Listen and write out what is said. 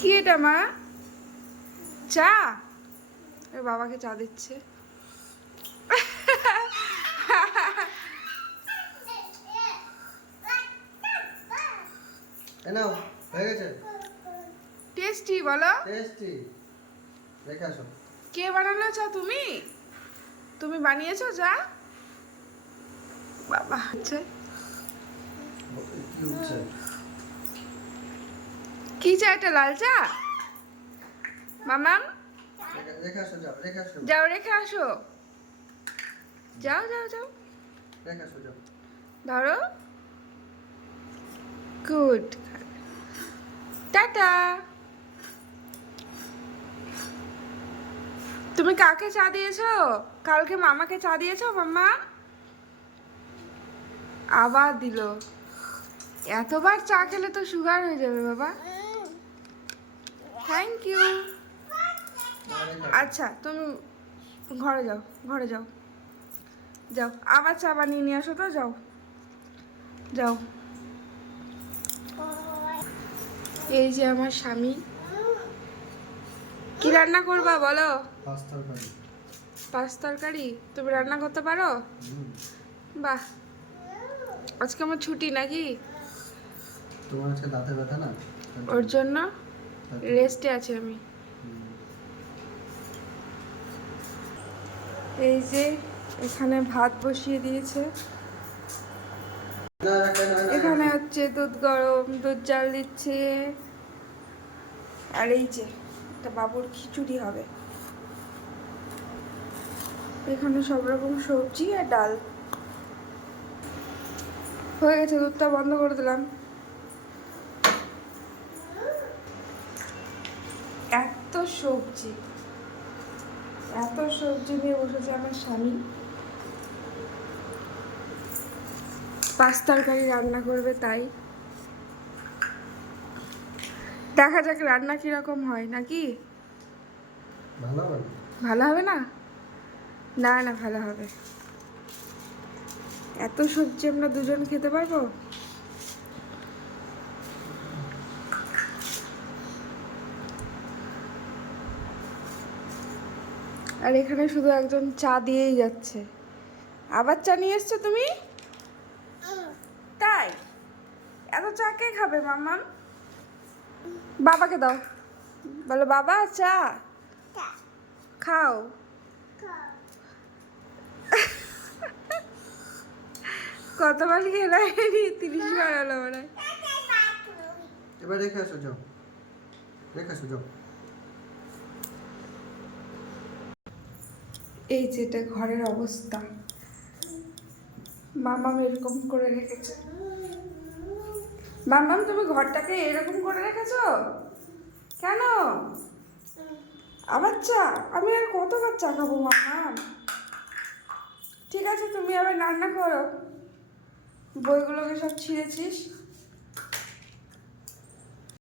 কি এটা মা? চা? বাবাকে চা দিচ্ছে। নাও হয়ে গেছে। টেস্টি বলো। টেস্টি। আসো। কে বানালো চা তুমি? তুমি বানিয়েছো চা? বাবা আচ্ছা কি উঠছে কি চা এটা লাল চা? মামাম? যাও রেখে আসো। যাও যাও যাও যাও। যাও। ধরো। গুড। টাটা। তুমি কাকে চা দিয়েছ? কালকে মামাকে চা দিয়েছ মাম্মা আবার দিল। এতবার চা খেলে তো সুগার হয়ে যাবে বাবা। Thank you. আচ্ছা তুমি ঘরে যাও ঘরে যাও। যাও আবার চা বানিয়ে নিয়ে আসো তো যাও। যাও। এই যে আমার স্বামী। কি রান্না করবা বলো? পাঁচ তরকারি। তুমি রান্না করতে পারো। বাহ। আজকে আমার ছুটি নাকি? তোমার আজকে দাঁতে ব্যথা না? ওর জন্য? রেস্টে আছি আমি। এই যে এখানে ভাত বসিয়ে দিয়েছে। এখানে হচ্ছে দুধ গরম, দুধ জাল দিচ্ছে। আর এই যে একটা বাবুর খিচুড়ি হবে। এখানে সব রকম সবজি আর ডাল। হয়ে গেছে, দুধটা বন্ধ করে দিলাম। এত সবজি এত সবজি নিয়ে বসেছে আমার স্বামী। পাঁচ তরকারি রান্না করবে তাই। দেখা যাক রান্না কীরকম হয় নাকি? ভালো হবে। না? ভালো হবে না? না না ভালো হবে। এত সবজি আমরা দুজন খেতে পারব? আর এখানে শুধু একজন চা দিয়েই যাচ্ছে। আবার চা নিয়ে এসছো তুমি? তাই? এত চা কে খাবে মামাম বাবাকে দাও। বলো, বাবা, চা? খাও। কতবার খেলাম তিরিশ বার হলো মনে হয়। এবার রেখে আসো, যাও। রেখে আসো, যাও। এই যেটা ঘরের অবস্থা। মামাম এরকম করে রেখেছে। মামাম, তুমি ঘরটাকে এরকম করে রেখেছো? কেন? আবার চা? আমি আর কতবার চা খাব, মামাম? ঠিক আছে, তুমি আবার রান্না করো। বইগুলোকে সব ছিঁড়েছিস?